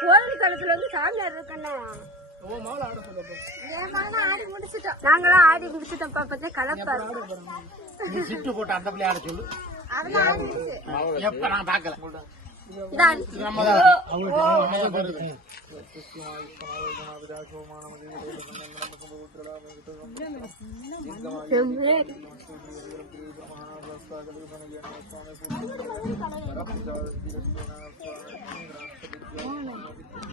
கோவில் காலத்துல வந்து சாமியார் இருக்கண்ணா நாங்களாம் ஆடி முடிச்சுட்டோம். பாப்பா கலப்பாரு சிட்டு போட்டு அந்த பிள்ளை ஆட சொல்லு. எப்ப நான் பாக்கல